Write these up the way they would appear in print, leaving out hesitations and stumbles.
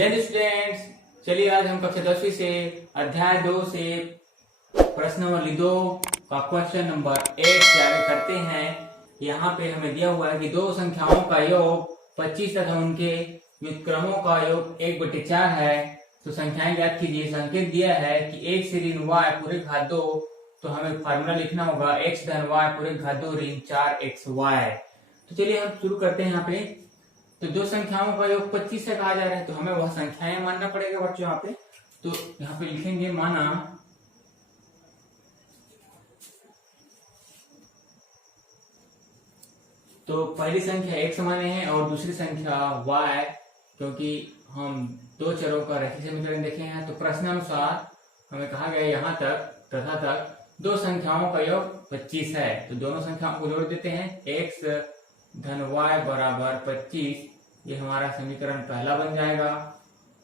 जय स्टूडेंट्स, चलिए आज हम कक्षा 10वीं से अध्याय 2 से प्रश्न नंबर 2 का क्वेश्चन नंबर 8 से आगे करते हैं। यहाँ पे हमें दिया हुआ है कि दो संख्याओं का योग 25 तथा उनके व्युत्क्रमों का योग 1/4 है। तो संख्याएं ज्ञात कीजिए। संकेत दिया है कि 1 से ऋण y पूरे घात 2, तो हमें फार्मूला लिखना होगा x धन y पूरे घात 2 ऋण 4xy। तो चलिए हम शुरू करते हैं। यहाँ पे तो दो संख्याओं का योग 25 से कहा जा रहा है, तो हमें वह संख्याएं मानना पड़ेगा बच्चों। यहाँ पे तो यहाँ पे लिखेंगे माना तो पहली संख्या x माने हैं और दूसरी संख्या y, क्योंकि हम दो चरों का रैखिक समीकरण देखे हैं। तो प्रश्नानुसार हमें कहा गया यहाँ तक तथा तक दो संख्याओं का योग 25 है। तो दोनों संख्याओं को जोड़ देते हैं। x धन y बराबर 25, ये हमारा समीकरण पहला बन जाएगा।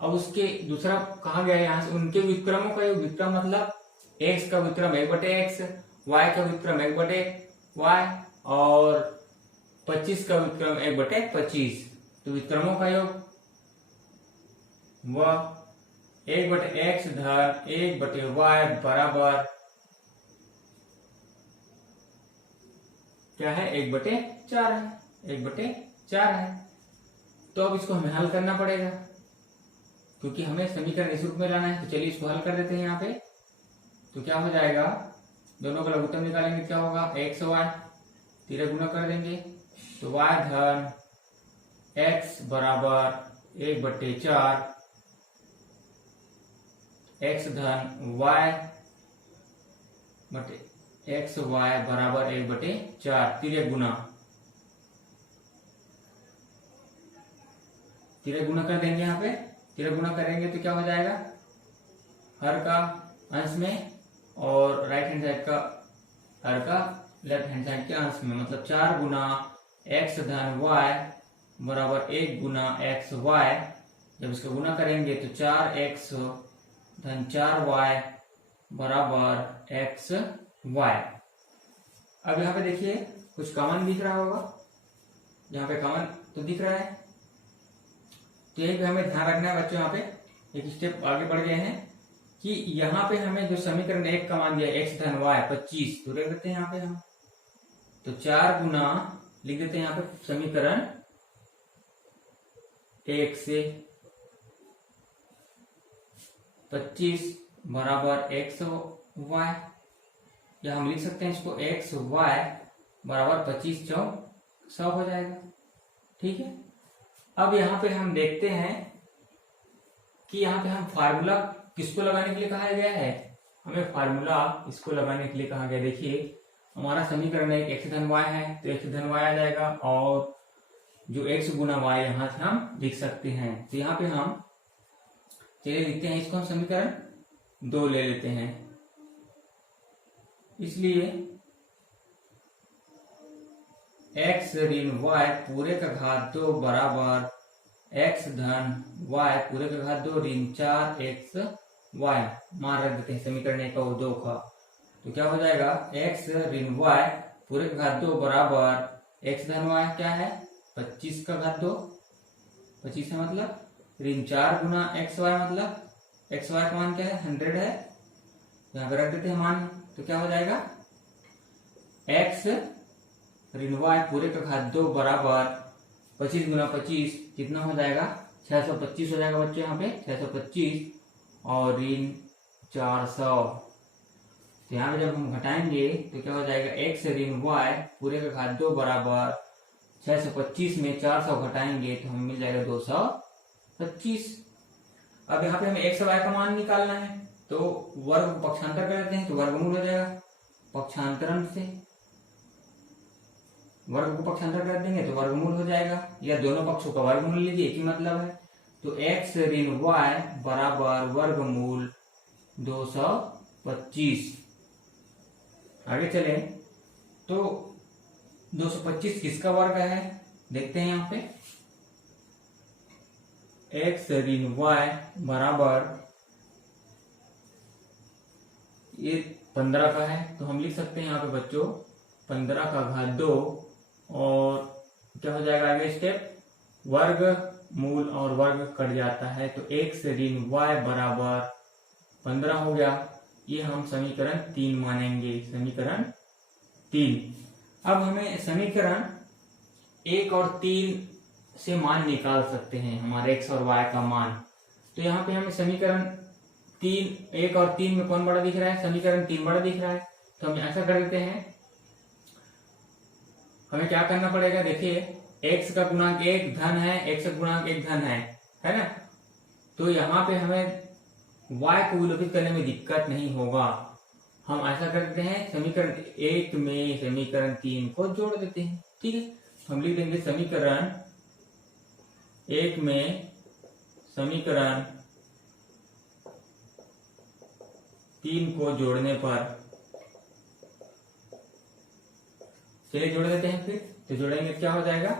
अब उसके दूसरा कहा गया है यहाँ से उनके व्युत्क्रमों का योग। व्युत्क्रम मतलब x का व्युत्क्रम 1/x, y का व्युत्क्रम 1/y और 25 का व्युत्क्रम 1/25। तो व्युत्क्रमों का योग वह 1/x धन 1/y बराबर क्या है, 1/4 है। 1/4 है। तो अब इसको हमें हल करना पड़ेगा, क्योंकि हमें समीकरण इस रूप में लाना है। तो चलिए इसको हल कर देते हैं। यहाँ पे तो क्या हो जाएगा, दोनों का लघुत्तम निकालेंगे, क्या होगा x y, तीसरा गुना कर देंगे तो y धन x बराबर 1/4, x धन y बटे x y बराबर 1/4, तीसरे गुना कर देंगे। यहाँ पे तीसरा गुना करेंगे तो क्या हो जाएगा, हर का अंश में और राइट हैंड साइड का हर का लेफ्ट हैंड साइड के अंश में, मतलब 4 गुना x धन y बराबर 1 गुना x y। जब इसका गुना करेंगे तो 4x धन 4y बराबर x y। अब यहाँ पे देखिए कुछ कॉमन दिख रहा होगा, यहाँ पे कॉमन तो दिख रहा है। तो यही पे हमें ध्यान रखना है बच्चों। यहाँ पे एक स्टेप आगे बढ़ गए हैं कि यहाँ पे हमें जो समीकरण 1 का मान दिया x धन y 25, तो लिख देते हैं यहाँ पे हम। तो 4 गुना लिख देते हैं यहाँ पे समीकरण 1 से 25 बराबर x y, या हम लिख सकते हैं इसको x y बराबर 25 चौक 100 हो जाएगा। ठीक है। अब यहाँ पे हम देखते हैं कि यहाँ पे हम फार्मूला किसको लगाने के लिए कहा गया है। हमें फार्मूला इसको लगाने के लिए कहा गया। देखिए हमारा समीकरण एक x धन y है, तो x धन y आ जाएगा और जो x गुना y यहाँ से हम लिख सकते हैं। तो यहाँ पे हम चलिए लिखते हैं इसको, हम समीकरण 2 ले लेते हैं। इसलिए x ऋण y पूरे का घात 2 बराबर x धन y पूरे का घात 2 ऋण 4xy मान रख देते हैं समीकरण 1 और 2 का। तो क्या हो जाएगा, x ऋण y पूरे का घात 2 बराबर x धन y क्या है, 25 का घात 2, 25 है मतलब ऋण 4 गुना xy, मतलब xy का मान क्या है, 100 है। यहाँ पे रख देते हैं मान। तो क्या हो जाएगा, x ऋण y पूरे का घात 2 बराबर 25 गुना 25 कितना हो जाएगा, 625 हो जाएगा बच्चों। यहाँ पे 625 और ऋण 400। तो यहाँ पे जब हम घटाएंगे तो क्या हो जाएगा, x ऋण y पूरे का घात 2 बराबर 625 में 400 घटाएंगे तो हमें मिल जाएगा 225। अब यहाँ पे हमें x y का मान निकालना है, तो वर्ग को पक्षांतर कर देते हैं तो वर्गमूल हो जाएगा। पक्षांतरण से वर्ग को पक्षांतर कर देंगे तो वर्गमूल हो जाएगा, या दोनों पक्षों का वर्गमूल लीजिए, एक ही मतलब है। तो x ऋण y बराबर वर्गमूल 225। आगे चले तो 225 किसका वर्ग है, देखते हैं। यहाँ पे x ऋण y बराबर ये 15 का है, तो हम लिख सकते हैं यहाँ पे बच्चों 15 का घात 2 और क्या हो जाएगा आगे स्टेप, वर्ग मूल और वर्ग कट जाता है तो x ऋण y बराबर 15 हो गया। ये हम समीकरण 3 मानेंगे, समीकरण 3। अब हमें समीकरण 1 और 3 से मान निकाल सकते हैं, हमारे x और y का मान। तो यहाँ पे हमें समीकरण 1 और 3 में कौन बड़ा दिख रहा है? समीकरण 3 बड़ा दिख रहा है। तो हम ऐसा कर देते हैं, हमें क्या करना पड़ेगा, देखिए x का गुणांक 1 धन है, x का गुणांक 1 धन है ना। तो यहाँ पे हमें y को विलोपित करने में दिक्कत नहीं होगा। हम ऐसा करते हैं, समीकरण 1 में समीकरण 3 को जोड़ देते हैं, ठीक है। हम लिख देंगे समीकरण 1 में समीकरण 3 को जोड़ने पर, चलिए जोड़ देते हैं फिर। तो जोड़ेंगे क्या हो जाएगा,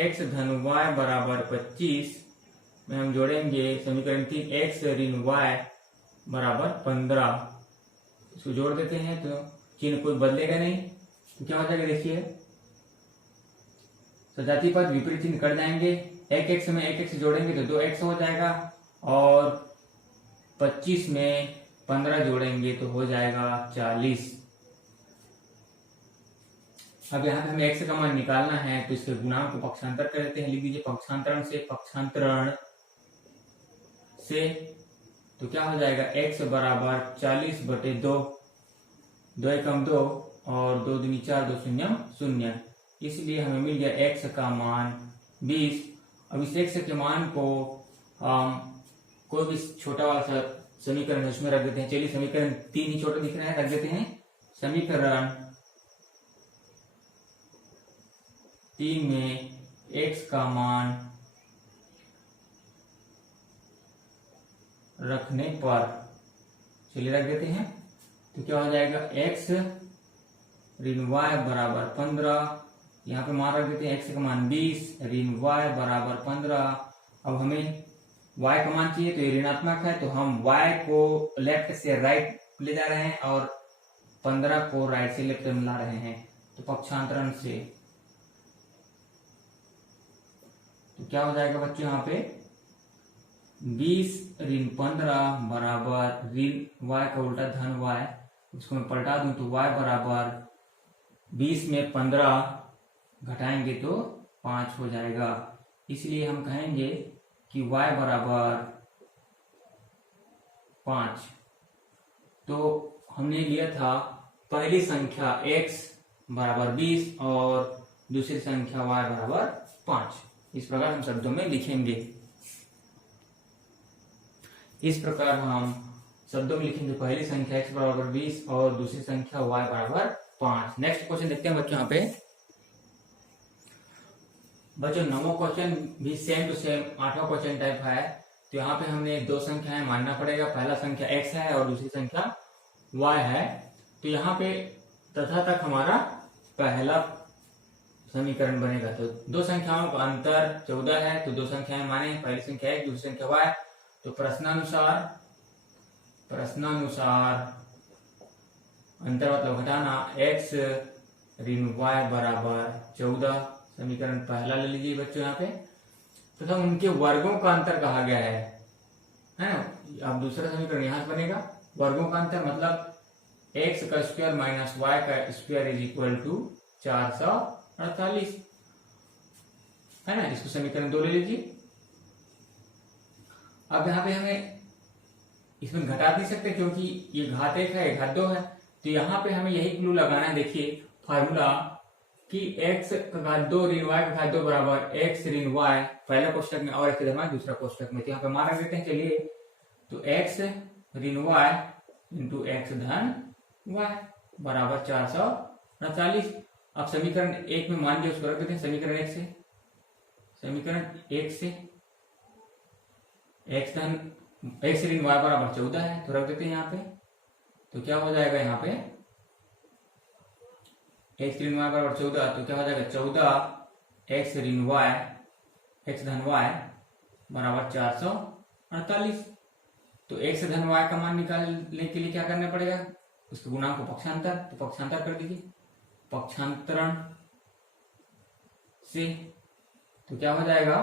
x धन y बराबर 25 में हम जोड़ेंगे समीकरण 3 x ऋण y बराबर 15। इसको जोड़ देते हैं तो चिन्ह कोई बदलेगा नहीं। तो क्या हो जाएगा, देखिए सजातीय पद विपरीत चिन्ह कर जाएंगे। एक x में एक x जोड़ेंगे तो 2x हो जाएगा, और 25 में 15 जोड़ेंगे तो हो जाएगा 40। अब यहाँ पे हमें x का मान निकालना है तो इसके गुणांक को पक्षांतर कर देते हैं। लिख दीजिए पक्षांतरण से तो क्या हो जाएगा, x बराबर 40/2, 2 एकम 2 और 2 दूनी 4, 2 शून्यम 0। इसलिए हमें मिल गया x का मान 20। अब इस x के मान को हम कोई भी छोटा वाला समीकरण उसमें रख देते हैं। चलिए समीकरण 3 ही छोटा दिख रहा है, रख देते हैं। समीकरण 3 में x का मान रखने पर, चलिए रख देते हैं। तो क्या हो जाएगा, x ऋण y बराबर 15, यहाँ पे मान रख देते हैं x का मान 20, ऋण y बराबर 15। अब हमें y का मान चाहिए तो ये ऋणात्मक है, तो हम y को लेफ्ट से राइट ले जा रहे हैं और 15 को राइट से लेफ्ट में ला रहे हैं। तो पक्षांतरण से तो क्या हो जाएगा बच्चों, यहाँ पे 20 ऋण 15 बराबर ऋण y का उल्टा धन y। इसको मैं पलटा दूं तो y बराबर 20 में 15 घटाएंगे तो 5 हो जाएगा। इसलिए हम कहेंगे कि y बराबर 5। तो हमने लिया था पहली संख्या x बराबर 20 और दूसरी संख्या y बराबर 5। इस प्रकार हम शब्दों में लिखेंगे। इस प्रकार हम शब्दों में लिखेंगे, पहली संख्या x बराबर 20 और दूसरी संख्या y बराबर 5। नेक्स्ट क्वेश्चन देखते हैं बच्चों। यहाँ पे बच्चों 9वां क्वेश्चन भी सेम टू सेम 8वां क्वेश्चन टाइप है। तो यहाँ पे हमने दो संख्याएं मानना पड़ेगा, पहला संख्या x है और दूसरी संख्या y है। तो यहाँ पे तथा तक हमारा पहला समीकरण बनेगा। तो दो संख्याओं का अंतर 14 है, तो दो संख्याएं माने, पहली संख्या x दूसरी संख्या y। तो प्रश्नानुसार अंतर मतलब घटाना, x ऋण y बराबर 14 समीकरण पहला ले लीजिए बच्चों यहाँ पे। तथा उनके वर्गों का अंतर कहा गया है ना। अब दूसरा समीकरण यहाँ से बनेगा, वर्गों का अंतर मतलब x का स्क्वायर माइनस y का स्क्वायर इज इक्वल टू 448 है ना। इसको समीकरण 2 ले लीजिए। अब यहाँ पे हमें इसमें घटा नहीं सकते क्योंकि ये घात 1 है, घात 2 है। तो यहाँ पे हमें यही क्लू लगाना है। देखिए फार्मूला कि x का घात 2 ऋण y का घात 2 बराबर x ऋण y, पहला कोष्टक में और x धन दूसरा कोष्टक में। तो यहाँ पे मान रख देते हैं। चलिए तो x ऋण y इंटू x धन y बराबर 448। अब समीकरण 1 में मान दिया उसको रख देते हैं। समीकरण 1 से x ऋण y बराबर 14 है, तो रख देते हैं यहाँ पे। तो क्या हो जाएगा, यहाँ पे x ऋण y बराबर 14, तो क्या हो जाएगा 14 x ऋण y x धन y बराबर 448। तो x धन y का मान निकालने के लिए क्या करना पड़ेगा, उसके गुणांक को पक्षांतर। तो पक्षांतर कर दीजिए, पक्षांतरण से तो क्या हो जाएगा,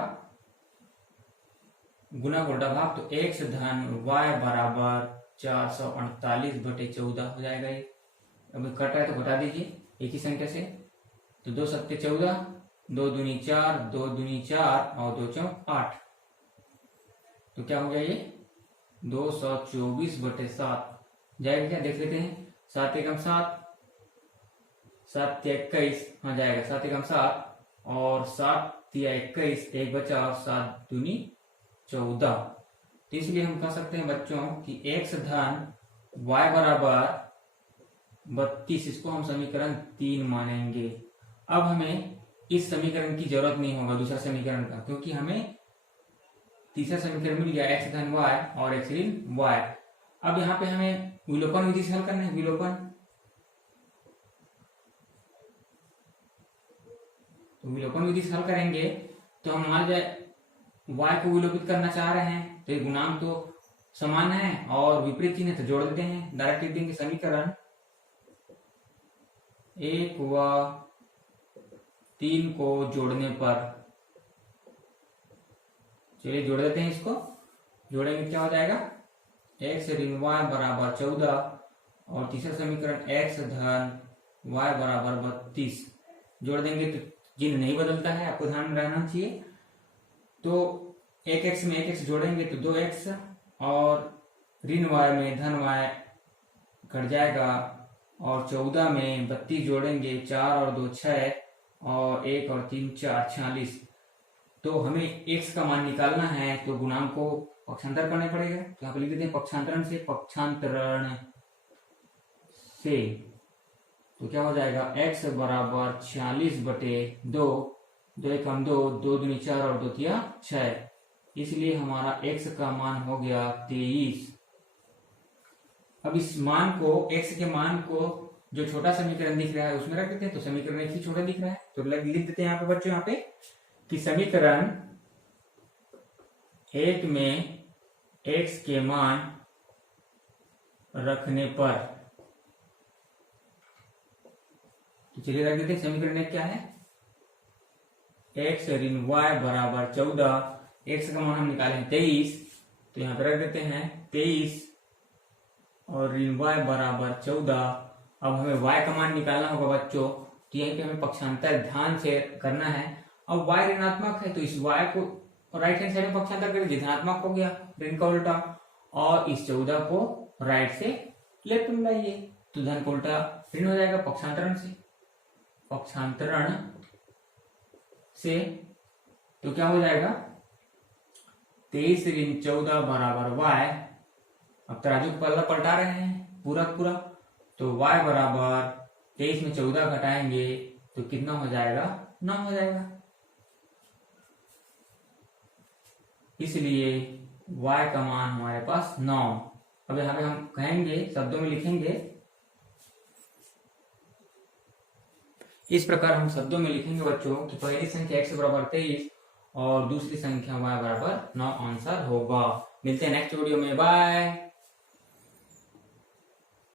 गुना को उल्टा भाग, तो x धन y बराबर 448/14 हो जाएगा ये। अब कट रहा है तो घटा दीजिए एक ही संख्या से, तो 2 सत्ते 14, 2 दूनी 4, 2 दूनी 4 और 2 चौक 8। तो क्या हो गया ये 224/7 जाएगा क्या, देख लेते हैं। 7 एकम 7, 7 21, हाँ जाएगा 7 एकम 7 और 7 तिया 21, एक बचा और 7 दूनी 14। तो इसलिए हम कह सकते हैं बच्चों कि x धन y बराबर 32, इसको हम समीकरण 3 मानेंगे। अब हमें इस समीकरण की जरूरत नहीं होगा दूसरा समीकरण का, क्योंकि हमें तीसरा समीकरण मिल गया x धन y और x ऋण y। अब यहाँ पे हमें विलोपन विधि से हल करना है। विलोपन, तो विलोपन विधि से हल करेंगे तो हम मान जाए y को विलोपित करना चाह रहे हैं, तो ये गुणांक तो समान है और विपरीत चिन्ह तो जोड़ देते हैं। डायरेक्ट लिख देंगे समीकरण 1 व 3 को जोड़ने पर, चलिए जोड़ देते हैं इसको। जोड़ेंगे क्या हो जाएगा, x ऋण y बराबर 14 और तीसरा समीकरण x धन y बराबर 32। जोड़ देंगे तो चिन्ह नहीं बदलता है, आपको ध्यान में रहना चाहिए। तो एक x में एक x जोड़ेंगे तो 2x और ऋण y में धन y कट जाएगा और 14 में 32 जोड़ेंगे, 4 और 2 6 और 1 और 3 4 46। तो हमें x का मान निकालना है तो गुणांक को पक्षांतर करना पड़ेगा। तो यहाँ पे लिख देते हैं पक्षांतरण से, पक्षांतरण से। तो क्या हो जाएगा, x बराबर 46/2, 2 एकम 2, 2 दूनी 4 और 2 तिया 6। इसलिए हमारा x का मान हो गया 23। अब इस मान को, x के मान को जो छोटा समीकरण दिख रहा है उसमें रख देते हैं, तो समीकरण एक ही छोटा दिख रहा है तो लिख देते हैं यहाँ पे बच्चों, यहाँ पे कि समीकरण 1 में x के मान रखने पर, तो चलिए रख देते हैं। समीकरण 1 क्या है, x ऋण y बराबर 14, x का मान हम निकाले हैं 23, तो यहाँ पे रख देते हैं 23 और ऋण y बराबर 14। अब हमें y का मान निकालना होगा बच्चों, तो यहीं पे हमें पक्षांतर ध्यान से करना है। अब y ऋणात्मक है तो इस y को राइट हैंड साइड में पक्षांतर करेंगे, धनात्मक हो गया ऋण का उल्टा, और इस 14 को राइट से लेफ्ट में लाइए तो धन का उल्टा ऋण हो जाएगा पक्षांतरण से, पक्षांतरण से। तो क्या हो जाएगा, 23 ऋण 14 बराबर y। अब तराजू को पल्ला पलटा रहे हैं पूरा पूरा, तो y बराबर 23 में 14 घटाएंगे तो कितना हो जाएगा, 9 हो जाएगा। इसलिए y का मान हमारे पास 9। अब यहाँ पे हम कहेंगे, शब्दों में लिखेंगे, इस प्रकार हम शब्दों में लिखेंगे बच्चों कि पहली संख्या x बराबर 23 और दूसरी संख्या y बराबर 9 आंसर होगा। मिलते हैं नेक्स्ट वीडियो में, बाय।